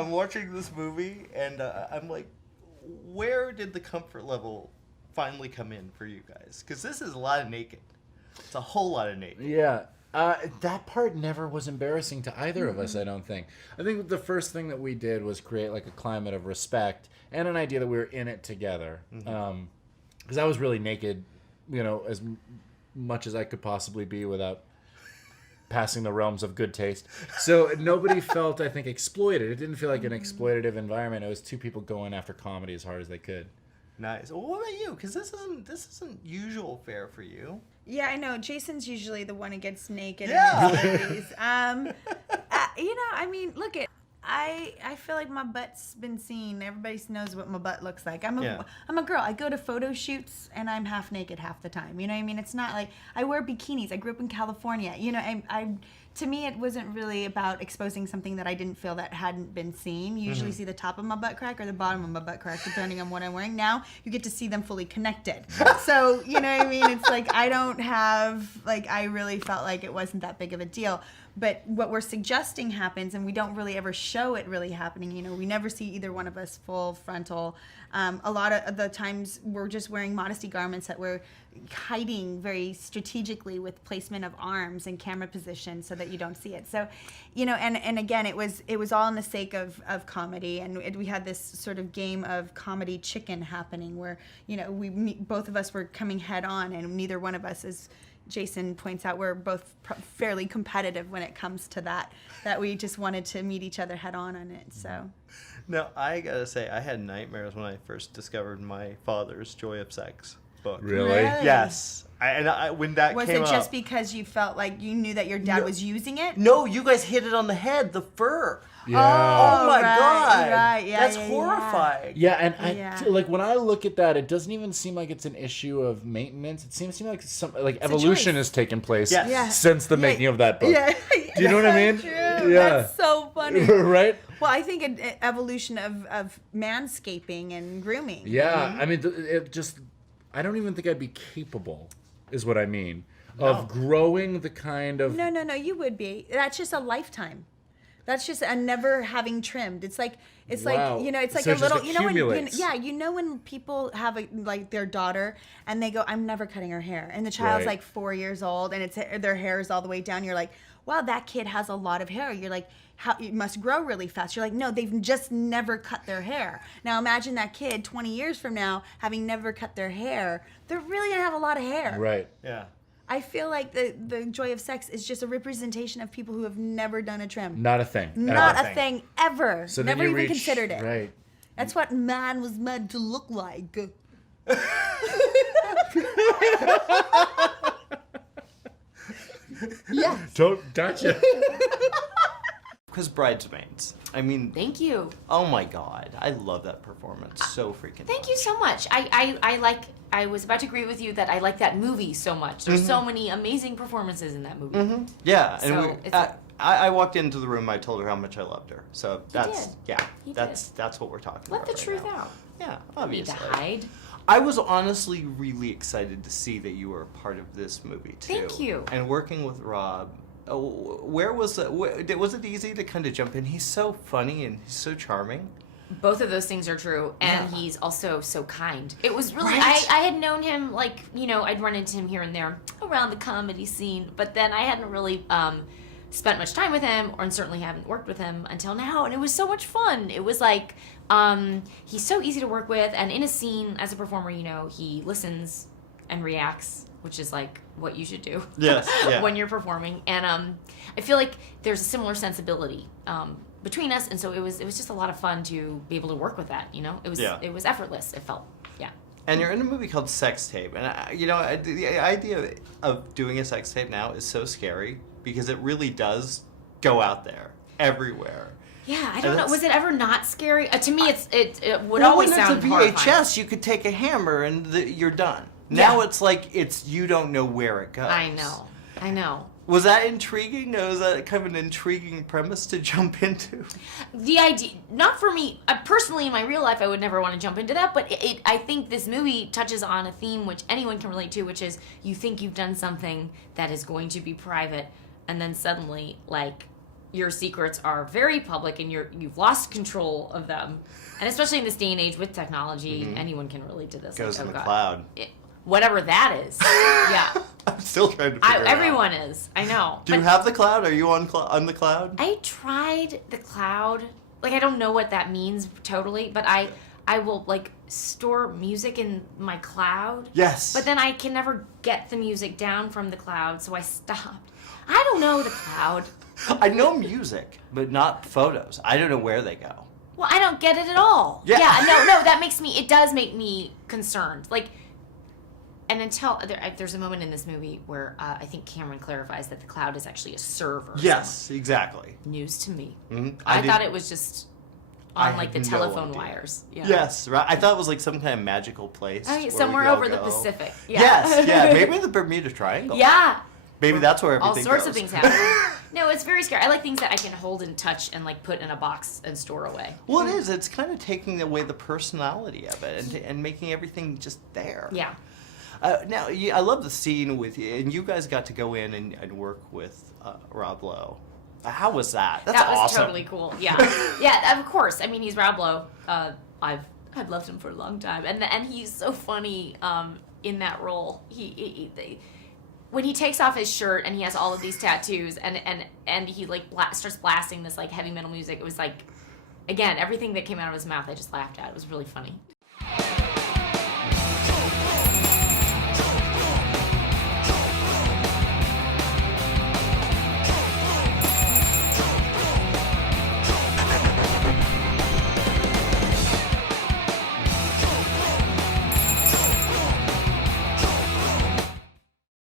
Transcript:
I'm watching this movie, and I'm like, where did the comfort level finally come in for you guys? Because this is a lot of naked. It's a whole lot of naked. Yeah. That part never was embarrassing to either of us, I don't think. I think the first thing that we did was create like a climate of respect and an idea that we were in it together. Because I was really naked, as much as I could possibly be without passing the realms of good taste. So nobody felt, I think, exploited. It didn't feel like an exploitative environment. It was two people going after comedy as hard as they could. Nice. Well, what about you? Because this isn't usual fare for you. Yeah, I know. Jason's usually the one who gets naked Yeah. in his movies. I mean, look at. I feel like my butt's been seen. Everybody knows what my butt looks like. I'm a girl. I go to photo shoots and I'm half naked half the time. You know what I mean? It's not like I wear bikinis. I grew up in California. To me, it wasn't really about exposing something that I didn't feel that hadn't been seen. You usually see the top of my butt crack or the bottom of my butt crack, depending on what I'm wearing. Now, you get to see them fully connected. So, you know what I mean? It's like I really felt like it wasn't that big of a deal. But what we're suggesting happens, and we don't really ever show it really happening. We never see either one of us full frontal. A lot of the times we're just wearing modesty garments that we're hiding very strategically with placement of arms and camera position so that you don't see it. So, and again, it was all in the sake of comedy, and we had this sort of game of comedy chicken happening where, both of us were coming head on, and neither one of us is. Jason points out we're both fairly competitive when it comes to that we just wanted to meet each other head on it. So, now I gotta say, I had nightmares when I first discovered my father's Joy of Sex book. Really? Yes. When that was came it just up, because you felt like you knew that your dad was using it? No, you guys hit it on the head. The fur. Yeah. Oh my God. Right. Yeah, that's horrifying. Yeah, and like when I look at that, it doesn't even seem like it's an issue of maintenance. It seems to me like it's evolution has taken place since the making of that book. Yeah. Do you know what I mean? True. Yeah. That's so funny. Right? Well, I think an evolution of manscaping and grooming. Yeah, I mean, I don't even think I'd be capable, is what I mean, of growing the kind of... No, you would be. That's just a lifetime. That's just a never having trimmed. It's like it's like so a little when people have their daughter and they go, I'm never cutting her hair, and the child's like 4 years old and their hair is all the way down. You're like, wow, that kid has a lot of hair. You're like, how it must grow really fast. You're like, no, they've just never cut their hair. Now imagine that kid 20 years from now having never cut their hair. They're really gonna have a lot of hair. Right. Yeah. I feel like the Joy of Sex is just a representation of people who have never done a trim. Not a thing. Not a thing ever. So never even considered it. Right. That's what man was meant to look like. Yeah. Don't touch it. Because Bridesmaids. I mean... Thank you. Oh my God. I love that performance so freaking Thank much. you so much. I was about to agree with you that I like that movie so much. There's so many amazing performances in that movie. Yeah. So And I walked into the room, I told her how much I loved her. So that's... did. That's what we're talking Let about the right truth now. out. Yeah, Don't need obviously. to hide. I was honestly really excited to see that you were a part of this movie, too. Thank you. And working with Rob... Where was it? Was it easy to kind of jump in? He's so funny and he's so charming. Both of those things are true, and he's also so kind. It was really, Right? I had known him, I'd run into him here and there around the comedy scene, but then I hadn't really spent much time with him, or certainly haven't worked with him until now, and it was so much fun. It was like, he's so easy to work with, and in a scene, as a performer, he listens and reacts, which is like what you should do when you're performing. And I feel like there's a similar sensibility between us, and so it was just a lot of fun to be able to work with that. It was effortless. It felt And you're in a movie called Sex Tape, and the idea of doing a sex tape now is so scary because it really does go out there everywhere. Yeah, I don't know. Was it ever not scary? To me, it would always sound horrifying. When it's a VHS, horrifying. you could take a hammer and you're done. Now it's like you don't know where it goes. I know. Was that intriguing? Was that kind of an intriguing premise to jump into? The idea, not for me personally in my real life, I would never want to jump into that. But I think this movie touches on a theme which anyone can relate to, which is you think you've done something that is going to be private, and then suddenly, your secrets are very public and you've lost control of them. And especially in this day and age with technology, anyone can relate to this. Goes like, in the cloud. Whatever that is. Yeah. I'm still trying to figure it out. Everyone is. I know. Do you have the cloud? Are you on the cloud? I tried the cloud. Like, I don't know what that means totally, but I will, like, store music in my cloud. Yes. But then I can never get the music down from the cloud, so I stopped. I don't know the cloud. I know music, but not photos. I don't know where they go. Well, I don't get it at all. Yeah. No, it does make me concerned. Like, and until, there's a moment in this movie where I think Cameron clarifies that the cloud is actually a server. Yes, exactly. News to me. Mm-hmm. I thought it was just on, I like, the had no telephone idea. wires. Yeah. Yes, right. I thought it was like some kind of magical place. Oh, yeah, where we somewhere could all over the go. Pacific. Yeah. Yes, yeah. Maybe the Bermuda Triangle. Yeah. Maybe that's where everything All sorts goes. of things happen. No, it's very scary. I like things that I can hold and touch and, like, put in a box and store away. Well, it is. It's kind of taking away the personality of it and making everything just there. Yeah. Now, I love the scene with you, and you guys got to go in and work with Rob Lowe. How was that? That's that was awesome. totally cool. Yeah. Yeah, of course. I mean, he's Rob Lowe. I've loved him for a long time. And he's so funny in that role. When he takes off his shirt and he has all of these tattoos and he like starts blasting this like heavy metal music, it was like, again, everything that came out of his mouth, I just laughed at. It was really funny.